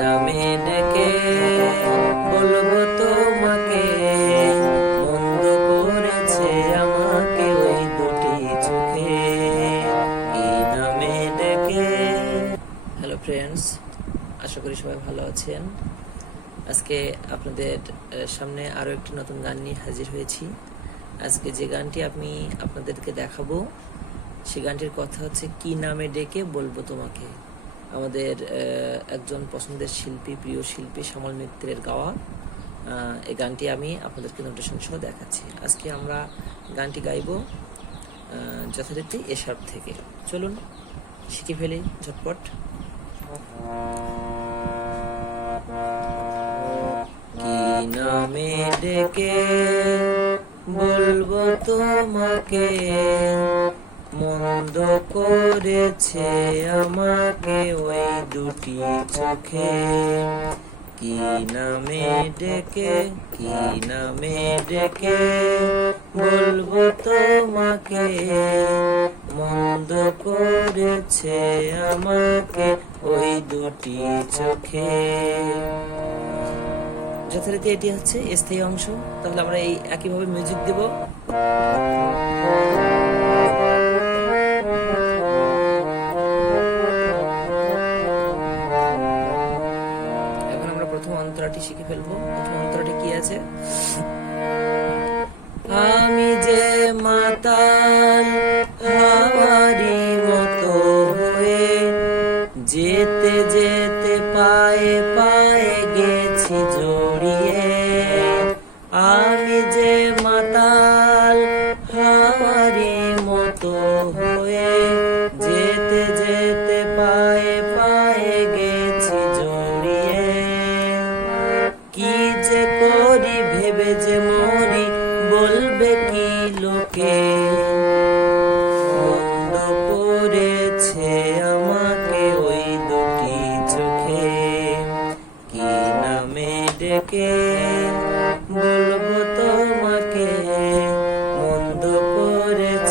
নামে ডেকে আমাকে চোখে। নামে ডেকে? হ্যালো ফ্রেন্ডস আশা করি সবাই ভালো আছেন। আজকে আপনাদের সামনে আরও একটি নতুন গান নিয়ে হাজির হয়েছি। আজকে যে গানটি আমি আপনাদেরকে দেখাবো, সে গানটির কথা হচ্ছে, কি নামে ডেকে বলব তোমাকে? আমাদের একজন পছন্দের শিল্পী, প্রিয় শিল্পী শ্যামল মিত্রের গাওয়া। এই গানটি আমি আপনাদেরকে নোটেশন সহ দেখাচ্ছি। আজকে আমরা গানটি গাইবো যথারীতি এসব থেকে। চলুন, শিখে ফেলি ঝটপট। কি নামে ডেকে বলব তোমাকে? মন্দ করেছে আমাকে ওই দুটি চোখে। কি নামে ডেকে, কি নামে ডেকে বলব তোমাকে? মন্দ করেছে আমাকে ওই দুটি চোখে। যথারীতি এটি হচ্ছে স্থায়ী অংশ। তাহলে আমরা এই একইভাবে মিউজিক দেব। শিখে ফেলব। প্রথম অন্তরাটি কি আছে? আমি যে হাওয়ারি মতো হয়ে যেতে যেতে লোকে বন্ধ করেছে আমাকে ওই দুটি চোখে। কি নামে ডেকে বলব তোমাকে? মন্দ করেছে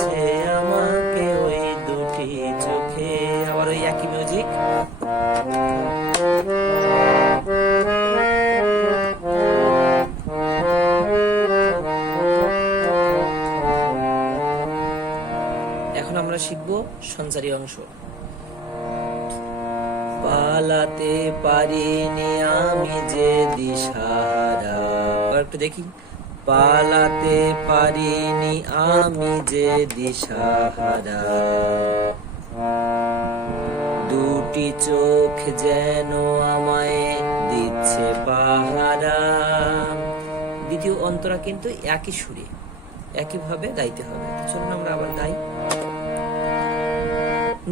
এখন আমরা শিখব সঞ্চারী অংশ। পালাতে পারিনি আমি যে দিশাহারা। একটু দেখি। পালাতে পারিনি আমি যে দিশাহারা। দুটি চোখ যেন আমায় দিচ্ছে পাহারা। দ্বিতীয় অন্তরা কিন্তু একই সুরে, একইভাবে গাইতে হবে। চলুন আমরা আবার গাই।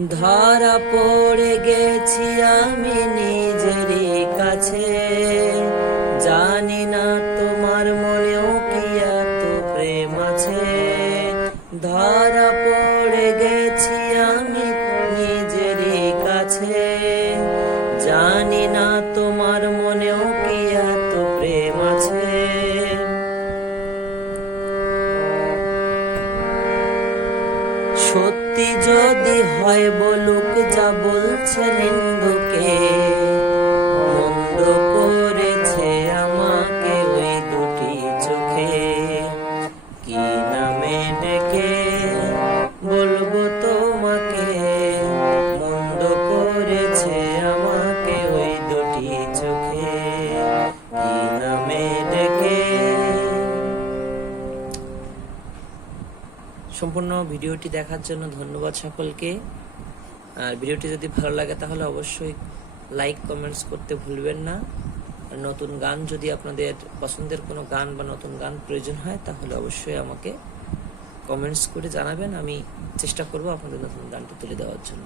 ধরা পড়ে গেছি আমি নিজেরই কাছে। জানি না তোমার মনেও কি এত প্রেম আছে। ধরা পড়ে গেছি আমি নিজেরই কাছে। জানি না তোমার মনেও সত্যি যদি হয় বলুক যা বলছে নিন্দুকে সম্পূর্ণ ভিডিওটি দেখার জন্য ধন্যবাদ সকলকে। আর ভিডিওটি যদি ভালো লাগে তাহলে অবশ্যই লাইক কমেন্টস করতে ভুলবেন না। আর নতুন গান যদি আপনাদের পছন্দের কোনো গান বা নতুন গান প্রয়োজন হয় তাহলে অবশ্যই আমাকে কমেন্টস করে জানাবেন। আমি চেষ্টা করব আপনাদের নতুন গানটা তুলে দেওয়ার জন্য।